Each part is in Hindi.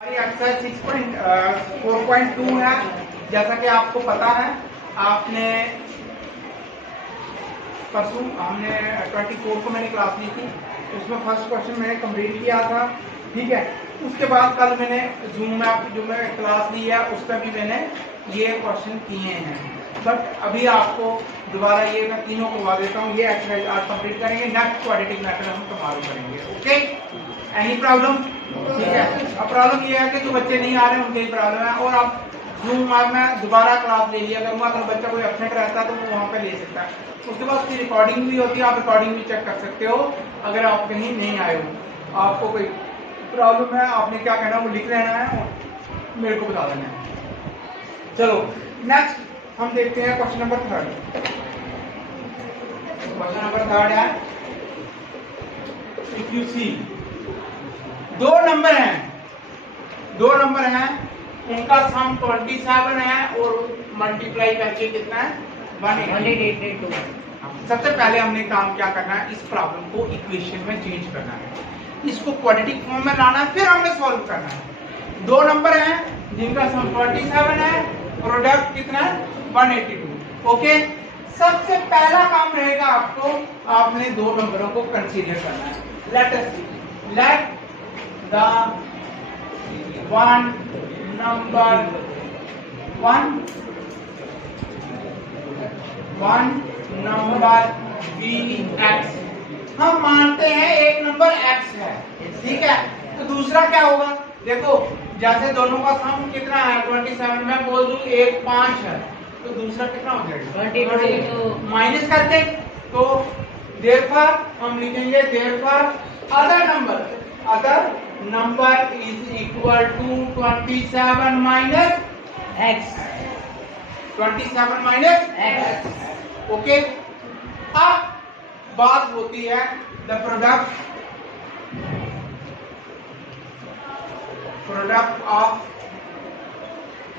एक्सरसाइज 6.4.2 है। जैसा कि आपको पता है, आपने परसों हमने 24 को मैंने क्लास ली थी, उसमें फर्स्ट क्वेश्चन मैंने कंप्लीट किया था। ठीक है, उसके बाद कल मैंने जूम ऐप जो मैं क्लास ली है उसमें भी मैंने ये क्वेश्चन किए हैं। बट अभी आपको दोबारा ये मैं तीनों करवा देता हूँ। ये एक्सरसाइज आज कंप्लीट करेंगे, नेक्स्ट क्वाड्रेटिक मेथड हम टुमारो करेंगे। Okay, any problem? ठीक है। अब प्रॉब्लम ये है कि जो बच्चे नहीं आ रहे हैं उनके ही प्रॉब्लम है, और आप जूम ऐप में दोबारा क्लास ले लिया करूँगा। अगर बच्चा कोई एब्सेंट रहता है तो वो वहाँ पे ले सकता है। उसके बाद उसकी रिकॉर्डिंग भी होती है, आप रिकॉर्डिंग भी चेक कर सकते हो अगर आप कहीं नहीं आए हो। आपको कोई प्रॉब्लम है, आपने क्या कहना है वो लिख लेना है और मेरे को बता देना है। चलो नेक्स्ट हम देखते हैं क्वेश्चन नंबर 3। क्वेश्चन नंबर 3 है, इफ यू सी दो नंबर हैं, उनका सम 27 है और मल्टीप्लाई करके कितना है 182। सबसे पहले हमने काम क्या करना है, इस प्रॉब्लम को इक्वेशन में चेंज करना है, इसको क्वाड्रेटिक फॉर्म में लाना है, फिर हमने सॉल्व करना है। दो नंबर हैं जिनका सम 27 है, प्रोडक्ट कितना है 182। ओके, सबसे पहला काम रहेगा आपने दो नंबरों को कंसीडर करना है। Let the one number be x. हम मानते हैं एक नंबर एक्स है, ठीक है। तो दूसरा क्या होगा, देखो जैसे दोनों का सम कितना है 27, मैं बोल दूं एक 5 है, तो दूसरा कितना हो जाएगा 22 माइनस करके। तो देयरफॉर हम लिखेंगे therefore other number is equal to 27 minus x. 27 minus x. Okay, अब बात होती है the product of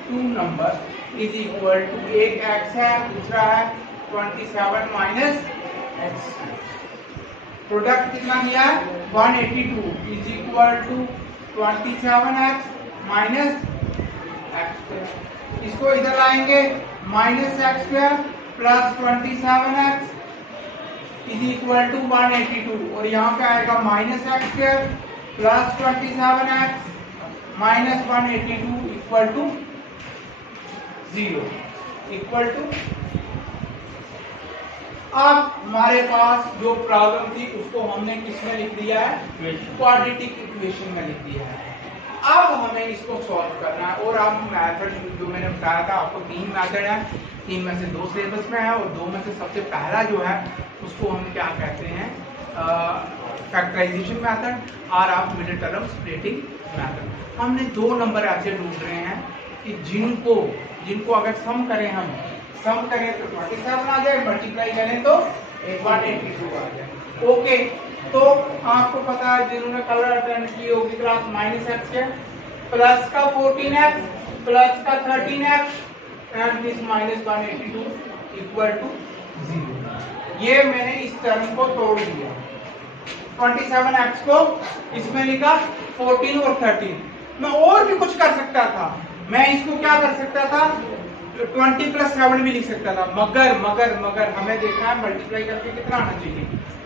two number is equal to, एक x है दूसरा है 27 माइनस एक्स। प्रोडक्ट कितना दिया है 182 is equal to 27x minus x. इसको इधर लाएंगे, minus x square plus 27x is equal to 182, और यहाँ पे आएगा minus x square plus 27x minus 182 equal to 0 equal to. अब हमारे पास जो प्रॉब्लम थी उसको हमने किसमें लिख दिया है, क्वाड्रेटिक इक्वेशन में लिख दिया है। अब हमें इसको सॉल्व करना है, और अब मेथड जो मैंने बताया था आपको, 3 मेथड है, 3 में से 2 सिलेबस में है, और 2 में से सबसे पहला जो है उसको हम क्या कहते हैं, फैक्टराइजेशन मेथड, और आप मिडिल टर्म स्प्लिटिंग मेथड। हमने 2 नंबर ऐसे ढूंढ रहे हैं कि जिनको अगर सम करें तो 27 आ जाए, मल्टीप्लाई करें तो 182 आ जाए। ओके, तो आपको पता है जिन्होंने कलर अटेंड की होगी क्लास, माइनस एक्स है प्लस का 14x प्लस का 13x and this minus 182 equal to 0। ये मैंने इस टर्म को तोड़ दिया, 27x को इसमें लिखा 14 और 13। मैं और भी कुछ कर सकता था, मैं इसको क्या कर सकता था 20 प्लस 7 भी लिख सकता था, मगर हमें देखना है मल्टीप्लाई करके कितना आना चाहिए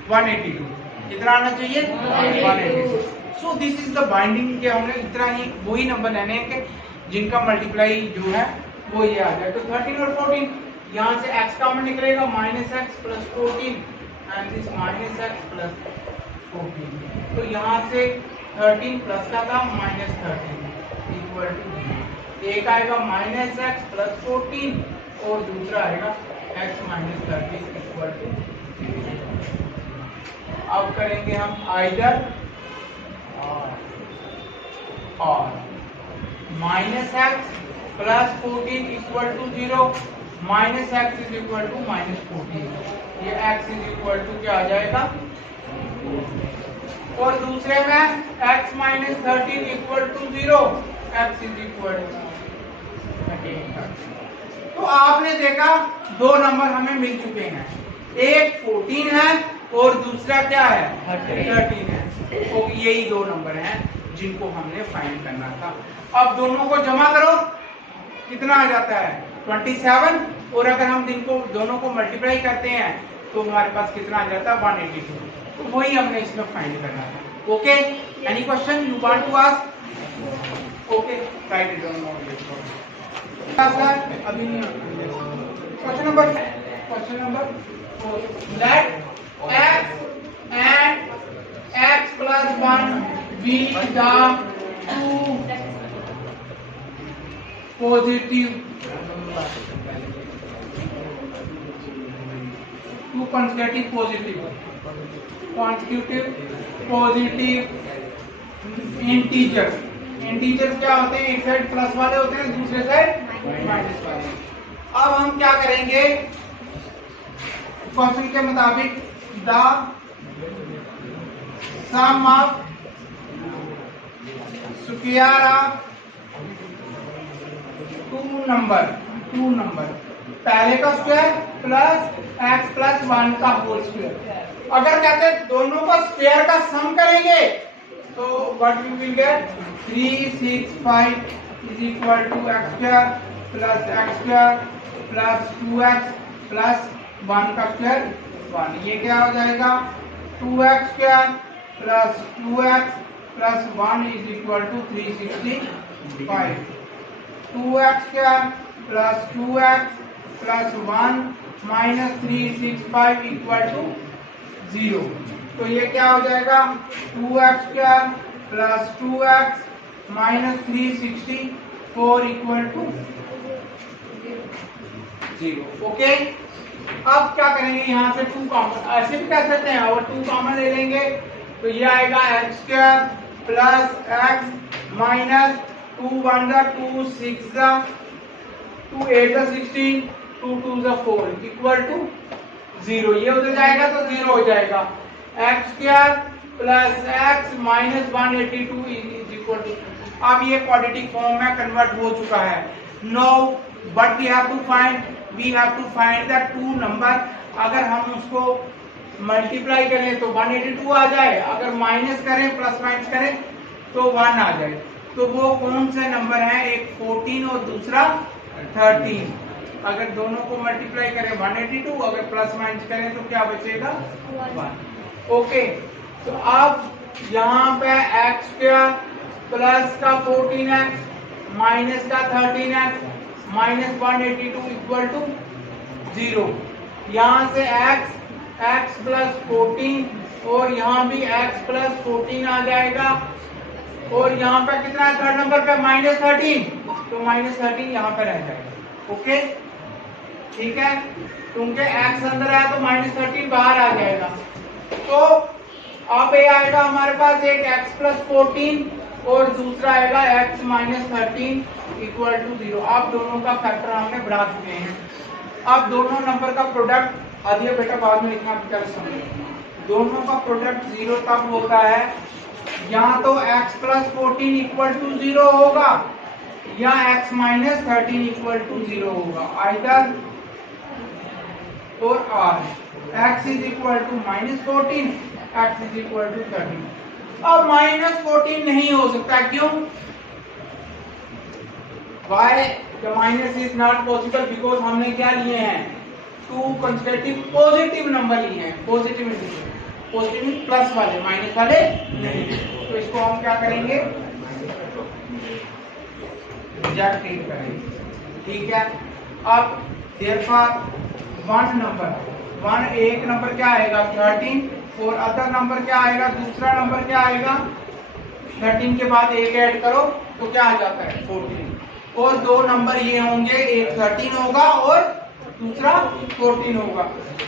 182। कितना आना चाहिए 182। So this is the binding के हमने इतना ही वही नंबर लेने हैं कि जिनका मल्टीप्लाई जो है वो ये आ जाए। तो 13 और 14, यहाँ से x कॉमन निकलेगा, minus x plus 14 and this minus x plus 14। तो यहाँ से 13 प्लस का था माइनस 13 इक्वल टू 0। एक आएगा माइनस एक्स प्लस 14 और दूसरा आएगा x माइनस 13 इक्वल टू 0। अब करेंगे हम आइदर और minus x plus 14 equal to 0, minus x is equal to minus 14, ये x इज इक्वल टू क्या आ जाएगा, और दूसरे में x minus 13 equal to 0, x is equal to 13। तो आपने देखा 2 नंबर हमें मिल चुके हैं, एक 14 है और दूसरा क्या है 13 है। तो यही 2 नंबर हैं जिनको हमने फाइंड करना था। अब दोनों को जमा करो, कितना आ जाता है 27, और अगर हम दोनों को मल्टीप्लाई करते हैं तो हमारे पास कितना आ जाता है 182। तो वही हमने इसमें फाइंड करना था। Okay, any question you want to ask? Okay, write it down. अभी question number 4, let x and x plus 1 be the two positive consecutive integers क्या होते हैं? एक साइड प्लस वाले होते हैं, दूसरे साइड माइनस वाले। अब हम क्या करेंगे, क्वेश्चन के मुताबिक the sum of square of two number, पहले का स्क्वायर प्लस x प्लस 1 का होल स्क्वायर। अगर कहते हैं दोनों का स्क्वायर का सम करेंगे तो what we will get 365 is equal to x square plus 2x plus 1 का स्क्वायर 1। ये क्या हो जाएगा 2x square plus 2x plus 1 is equal to 365। 2x square plus 2x plus 1 minus 365 equal to 0। तो ये क्या हो जाएगा 2x square plus 2x minus 364 equal to 0। Okay, अब क्या करेंगे, यहाँ से 2 कॉमन, ऐसे भी कर सकते हैं, और 2 कॉमन ले लेंगे तो ये आएगा x square plus x minus 2 1 2 6 2 8 16 2 2 4 equal to 0। ये उधर जाएगा तो 0 हो जाएगा। x square plus x minus 182 is equal to, अब ये क्वाड्रेटिक फॉर्म में कन्वर्ट हो चुका है। No but we have to find the two number. अगर हम उसको मल्टीप्लाई करें तो 182 आ जाए, अगर माइनस करें प्लस माइनस करें तो 1 आ जाए। तो वो कौन से नंबर हैं, एक 14 और दूसरा 13। अगर दोनों को मल्टीप्लाई करें 182, अगर प्लस माइनस करें तो क्या बचेगा 1। ओके, तो अब यहाँ पे x स्क्वायर प्लस का 14x माइनस का 13x माइनस 182 इक्वल टू 0। यहाँ से x प्लस 14 और यहाँ भी x प्लस 14 आ जाएगा, और यहाँ पे कितना है थर्ड नंबर पे माइनस 13, तो माइनस 13 यहाँ पे रह जाएगा। ओके, ठीक है, क्योंकि x अंदर आया तो माइनस 13 बाहर आ जाएगा। तो अब ये आएगा हमारे पास एक x प्लस 14 और दूसरा आएगा x माइनस 13 इक्वल टू 0। अब दोनों का फैक्टर हमने बढ़ा चुके हैं। अब दोनों नंबर का प्रोडक्ट, आदिया बेटा बाद में लिखना, बेटा समझो, दोनों का प्रोडक्ट 0 तब होता है या तो x प्लस 14 इक्वल टू 0 होगा या x माइनस 13 इक्वल टू 0 होगा, आइदर और r। x is equal to minus 14, x is equal to 13। अब माइनस 14 नहीं हो सकता, क्यों? why the minus is not possible? because हमने क्या लिए हैं, 2 consecutive पॉजिटिव नंबर लिए हैं, पॉजिटिव इंटीजर, पॉजिटिव प्लस वाले, माइनस वाले नहीं। तो इसको हम क्या करेंगे, रिजेक्ट करेंगे। ठीक है, अब therefore एक नंबर क्या आएगा 13 और अदर नंबर क्या आएगा, दूसरा नंबर क्या आएगा 13 के बाद 1 ऐड करो तो क्या आ जाता है 14। और 2 नंबर ये होंगे, एक 13 होगा और दूसरा 14 होगा।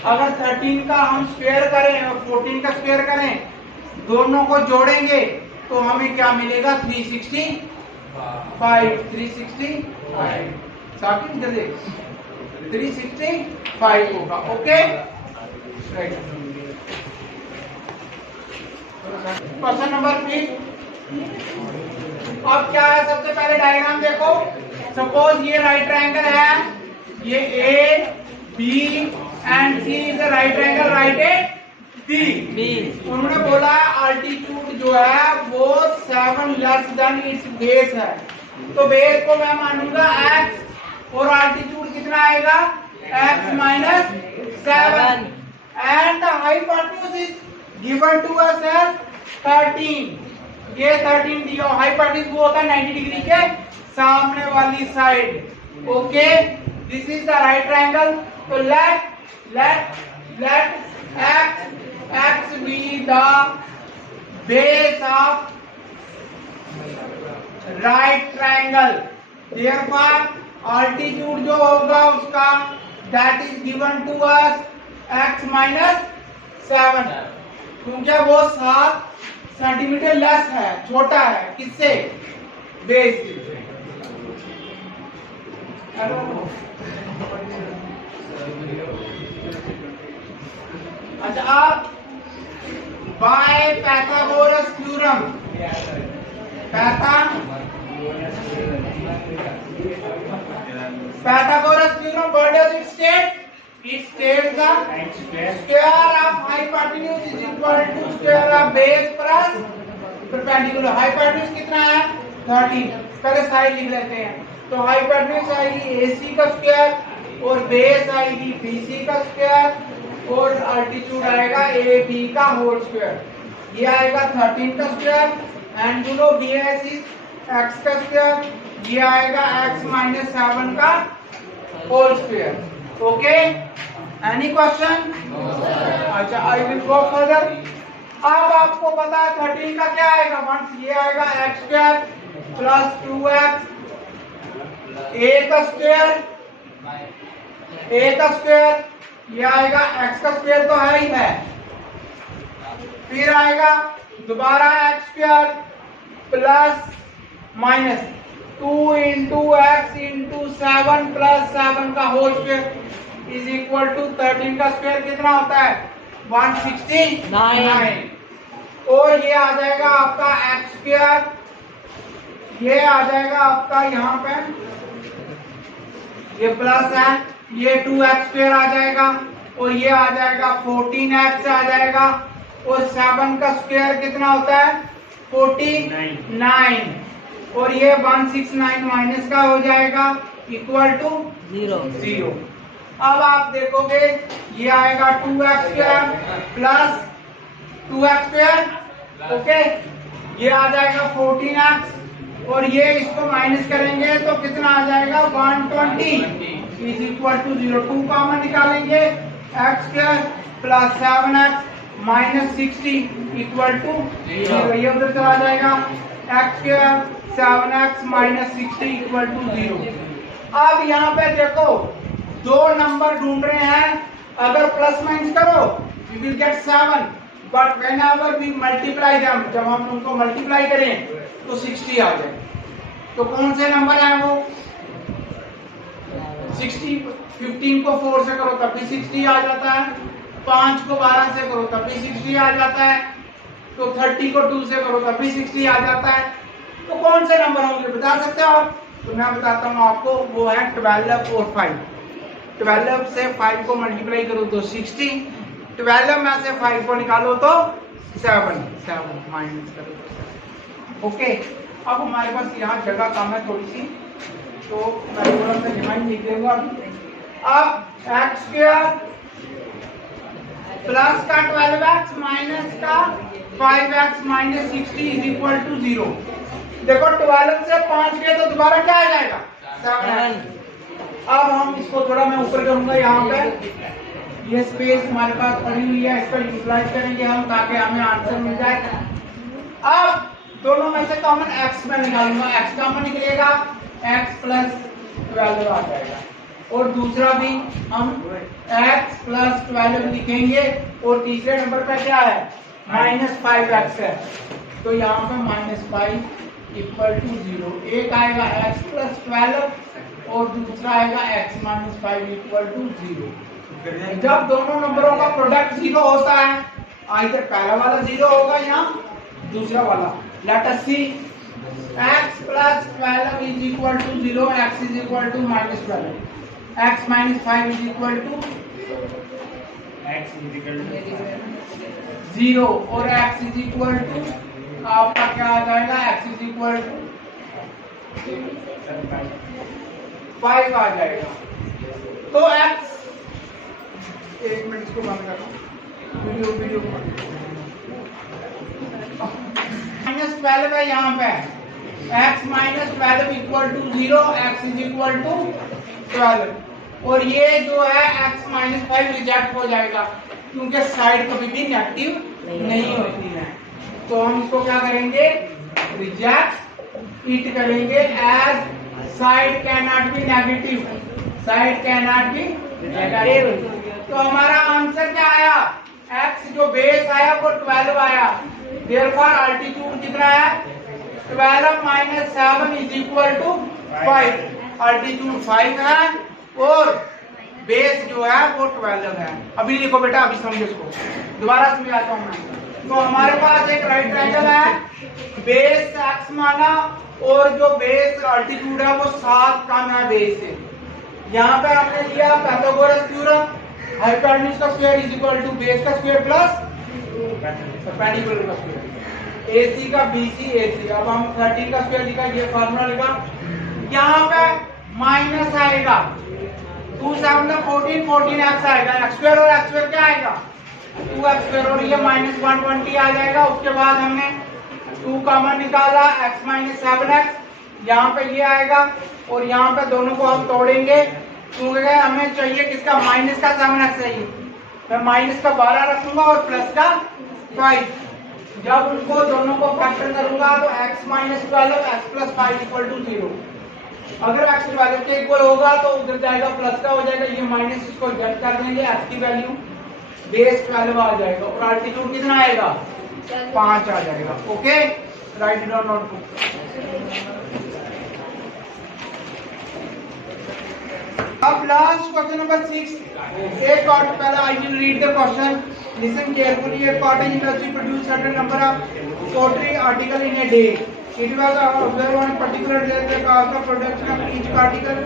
अगर 13 का हम स्क्वायर करें और 14 का स्क्वायर करें, दोनों को जोड़ेंगे तो हमें क्या मिलेगा 365 365 होगा। Okay, question number 3। अब क्या है, सबसे पहले डायग्राम देखो। सपोज ये राइट ट्रायंगल है, ये A, B एंड C इज a right triangle, right A B. उन्होंने बोला अल्टीट्यूड जो है वो 7 लेस देन इट्स बेस है, तो बेस को मैं मानूंगा x और अल्टीट्यूड कितना आएगा x minus 7 and the hypotenuse is given to us as 13। ये 13 दिया, हाइपोटेन्यूज वो होता है 90 डिग्री के सामने वाली side. Okay, this is the right triangle. तो let x be the base of right triangle, therefore altitude जो होगा उसका that is given to us x minus 7, क्योंकि वो 7 सेंटीमीटर लेस है, छोटा है किससे, बेस से। अच्छा, आप by Pythagoras theorem, Pythagoras theorem, what does it state? It states the square of hypotenuse is equal to square of base plus perpendicular। hypotenuse कितना है 13, पहले साइड लिख लेते हैं। तो hypotenuse आएगी AC का स्क्वायर और बेस आएगी BC का स्क्वायर और अल्टीट्यूड आएगा AB का होल स्क्वायर। ये आएगा 13 का square and you know BS is x का स्क्वायर, ये आएगा x माइनस 7 का whole square. Okay, any question? अच्छा, आई विल गो फर्दर। अब आपको पता है 13 का क्या आएगा, वंस ये आएगा x square plus 2x a का स्क्वायर, ये आएगा x का स्क्वायर तो है ही है, फिर आएगा दोबारा x square plus minus 2 into x into 7 plus 7 का whole square is equal to 13 का स्क्वायर कितना होता है 169, और ये आ जाएगा आपका एक्स स्क्वायर, ये आ जाएगा आपका यहाँ पे ये प्लस है, ये 2x स्क्वायर आ जाएगा और ये आ जाएगा 14x आ जाएगा, और 7 का स्क्वायर कितना होता है 49, और ये 169 माइनस का हो जाएगा इक्वल टू 0। अब आप देखोगे ये आएगा 2x square plus 2x square, okay, ये आ जाएगा 14x और ये इसको माइनस करेंगे तो कितना आ जाएगा 120 इज इक्वल टू 0। 2 कॉमन निकालेंगे, x square plus 7x minus 60 equal to 0, ये उधर चला जाएगा, x square 7x minus 60 equal to 0। अब यहाँ पे देखो दो नंबर ढूंढ रहे हैं, अगर प्लस माइनस करो you will get 7, but whenever we multiply them, जब हम उनको मल्टीप्लाई करें तो 60 आ जाए। तो कौन से नंबर है वो 60, 15 को 4 से करो तब भी 60 आ जाता है, 5 को 12 से करो तब भी 60 आ जाता है, तो 30 को 2 से करो तब भी 60 आ जाता है। तो कौन से नंबर होंगे बता सकते हो आप? तो मैं बताता हूँ आपको, वो है 12 और 5। 12 से 5 को मल्टीप्लाई करो तो 60, 12 में से 5 को निकालो तो 7 माइनस करो तो 7। ओके, अब हमारे पास यहाँ जगह कम है थोड़ी सी, तो मैं थोड़ा सा रिमाइंड लिख दूंगा। अब एक्स स्क्वायर प्लस का 12x माइनस का 5x minus 60 is equal to 0। देखो 12 से 5 गए तो दोबारा क्या आ जाएगा 7। अब हम इसको थोड़ा मैं ऊपर करूंगा, यहाँ पे ये स्पेस हमारे पास पड़ी हुई है, इसको यूटिलाइज करेंगे हम ताकि हमें आंसर मिल जाए। अब दोनों में से कॉमन x में निकालूंगा, x कॉमन निकलेगा, x प्लस 12 आ जाएगा, और दूसरा भी हम x प्लस 12 लिखेंगे, और तीसरे नंबर पे क्या है माइनस 5x है, तो यहाँ पे माइनस 5 इक्वल टू 0। एक आएगा x प्लस 12 और दूसरा आएगा x माइनस 5 इक्वल टू 0। जब दोनों नंबरों का प्रोडक्ट 0 होता है, आइदर पहला वाला 0 होगा या दूसरा वाला। Let us see, x plus 12 is equal to 0, x is equal to minus 12, x minus 5 is equal to 0 और x इज इक्वल टू आपका क्या आ जाएगा, x इज इक्वल टू 5 आ जाएगा। तो x, एक मिनट इसको बंद कर दो, वीडियो -12 है यहाँ पे, x -12 equal to 0, x is equal to 12 और ये जो है x -5 रिजेक्ट हो जाएगा क्योंकि साइड कभी भी नेगेटिव नहीं होती है। तो हम इसको क्या करेंगे, रिजेक्ट इट करेंगे as side can not be negative, side can not be negative. तो हमारा आंसर क्या आया, x जो बेस आया वो 12 आया, देयरफॉर अल्टीट्यूड कितना है, 12 - 7 इज इक्वल टू 5। अल्टीट्यूड 5 है और बेस जो है वो 12 है। अभी लिखो बेटा, अभी समझो इसको, दोबारा समझाता हूँ मैं। तो हमारे पास एक राइट ट्रायंगल है, बेस x माना और जो बेस अल्टीट्यूड है वो 7 कम है बेस से। यहाँ पे हमने लिया पाइथागोरस थ्योरम, हाइपोटेन्यूज का square is equal to base का स्क्वायर प्लस परपेंडिकुलर का स्क्वायर, AC का BC AC। अब हम 13 का स्क्वायर लिखा, ये फार्मूला लिखा, यहाँ पे माइनस आएगा, 2 7 14, 14x आएगा, x स्क्वायर और x स्क्वायर क्या आएगा, 2x स्क्वायर और ये -120 आ जाएगा। उसके बाद हमने 2 कॉमन निकाला, x - 7x, यहाँ पे ये आएगा और यहाँ पे दोनों को हम तोड़ेंगे क्योंकि हमें चाहिए किसका, माइनस का 7x चाहिए। मैं माइनस का 12 रखूंगा और प्लस का 5। जब उनको दोनों को फैक्टर करूंगा तो x - 12 x + 5 = 0। अगर x 12 के इक्वल होगा तो उधर जाएगा प्लस का हो जाएगा, ये माइनस इसको जट कर देंगे, x की वैल्यू बेस 12 आ जाएगा और अल्टीट्यूड कितना आएगा, 5 आ जाएगा। Okay, write down notebook. अब लास्ट क्वेश्चन नंबर 6। एक part पहले I will read the question. Listen carefully. A cottage industry produce certain number of pottery article in a day. It was observed on a particular day the cost of production of each article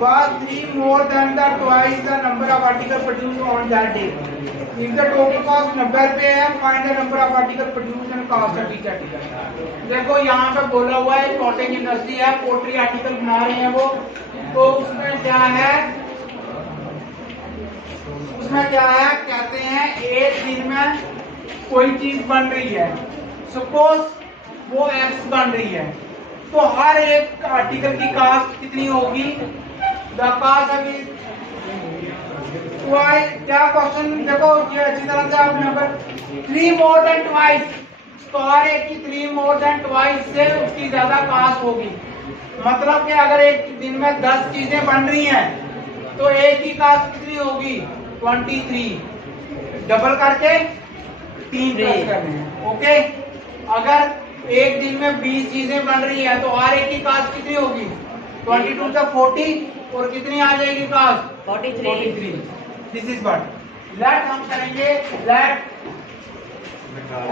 was 3 more than the twice the number of article produced on that day. If the total cost 90 रुपए है, find the number of article produced and cost of each article. देखो यहाँ पे बोला हुआ है कॉटेज इंडस्ट्री है, पोट्री आर्टिकल बना रहे हैं वो, तो उसमें क्या है, कहते हैं एक दिन में कोई चीज बन रही है, सपोज वो एक्स बन रही है, तो हर एक आर्टिकल की कास्ट कितनी होगी, द कास्ट अभी क्या क्वेश्चन देखो ये अच्छी तरह से आप नंबर 3 मोर देन ट्वाइस, तो हर एक की 3 मोर देन ट्वाइस से उसकी ज्यादा कास्ट होगी। मतलब कि अगर एक दिन में 10 चीजें बन रही हैं तो एक की कास्ट कितनी होगी, 23, डबल करके 3 प्लस करने हैं। ओके, अगर एक दिन में 20 चीजें बन रही है तो हर एक की कास्ट कितनी होगी, 22 से 40 और कितनी आ जाएगी cost, 43। This is what let हम करेंगे, let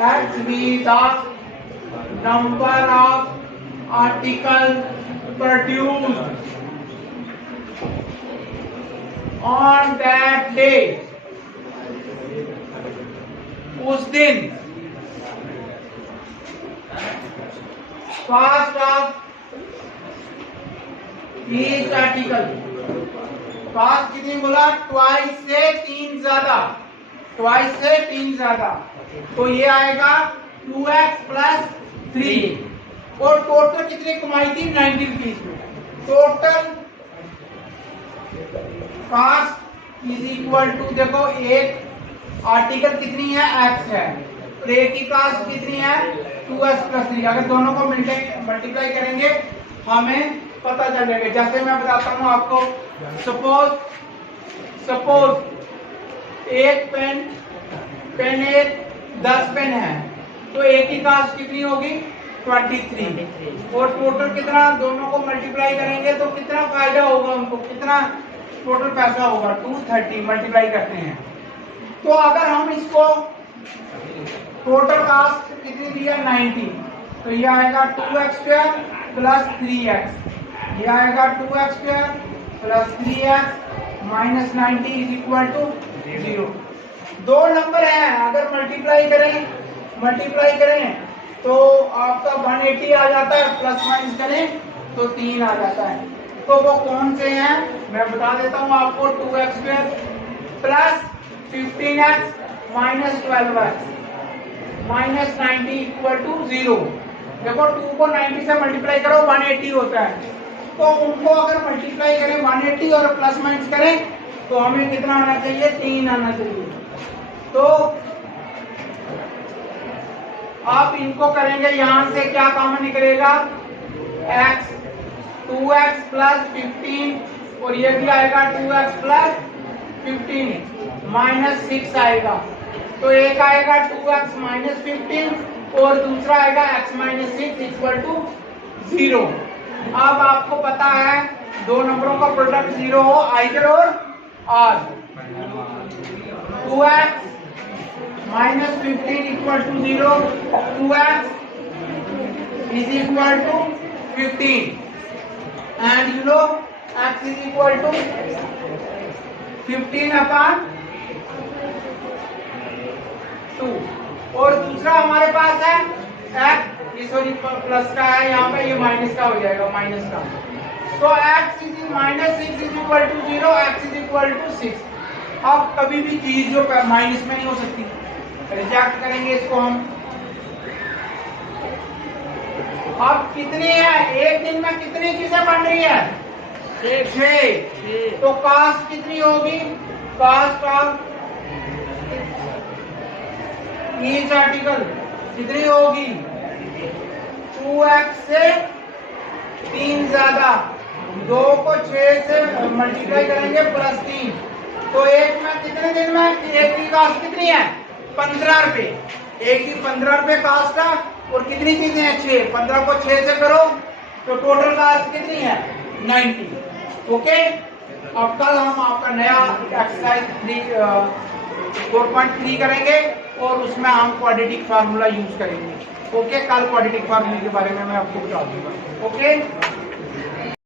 x be the number of article produced on that day, उस दिन cost of each article, cost कितनी बोला, ट्वाइस से 3 ज्यादा, ट्वाइस से 3 ज्यादा, तो ये आएगा 2x + 3 और टोटल कितनी कमाई थी, 90 रुपीज में। Total cost is equal to, देखो एक आर्टिकल कितनी है, x है, तो एक की कास्ट कितनी है, 2x + 3। अगर दोनों को मल्टीप्लाई करेंगे हमें पता चलेगा। जैसे मैं बताता हूँ आपको, सपोज एक पेन एक 10 पेन है, तो एक की कास्ट कितनी होगी, 23 और टोटल कितना, दोनों को मल्टीप्लाई करेंगे तो कितना फायदा होगा उनको, कितना टोटल पैसा होगा, 230 मल्टीप्लाई करते हैं। तो अगर हम इसको टोटल कास्ट कितनी दी है, 90, तो ये आएगा 2x² + 3x, ये आएगा 2x² + 3x - 90 = 0। दो नंबर है, अगर मल्टीप्लाई करें तो आपका 180 आ जाता है, प्लस माइनस करें तो 3 आ जाता है। तो वो कौन से हैं मैं बता देता हूँ आपको। 2x² plus 15x minus 12x minus 90 equal to 0। देखो 2 को 90 से मल्टीप्लाई करो 180 होता है, तो उनको अगर मल्टीप्लाई करें 180 और प्लस माइनस करें तो हमें कितना आना चाहिए, 3 आना चाहिए। तो आप इनको करेंगे, यहां से क्या कॉमन निकलेगा, x 2x प्लस 15 और ये भी आएगा 2x प्लस 15 माइनस 6 आएगा। तो एक आएगा 2x माइनस 15 और दूसरा आएगा x माइनस 6 इक्वल टू 0। अब आपको पता है दो नंबरों का प्रोडक्ट 0 हो आइदर और or. 2x minus 15 equal to 0, 2x is equal to 15 and you know x is equal to 15 upon 2। और दूसरा हमारे पास है x, सॉरी प्लस का है यहाँ पे, ये माइनस का हो जाएगा, माइनस का। तो x is minus 6 is equal to 0, x is equal to 6। अब कभी भी चीज जो माइनस में नहीं हो सकती, रिजेक्ट करेंगे इसको हम। अब कितनी है, एक दिन में कितनी चीजें बन रही है, 6। तो कास्ट कितनी होगी, कास्ट ऑफ ईच आर्टिकल कितनी होगी, 2x से 3 ज्यादा, 2 को 6 से मल्टीप्लाई करेंगे प्लस 3। तो एक में कितने दिन में, एक की कास्ट कितनी है, 15 रुपए, एक की 15 रुपए कास्ट है और कितनी चीजें हैं, 6। 15 को 6 से करो तो टोटल कास्ट कितनी है, 90। ओके, अब कल हम आपका नया एक्सरसाइज 4.3 करेंगे और उसमें हम क्वाड्रेटिक फार्मूला यूज करेंगे। ओके, कल क्वाड्रेटिक फार्मूला के बारे में मैं आपको बता दूंगा। ओके।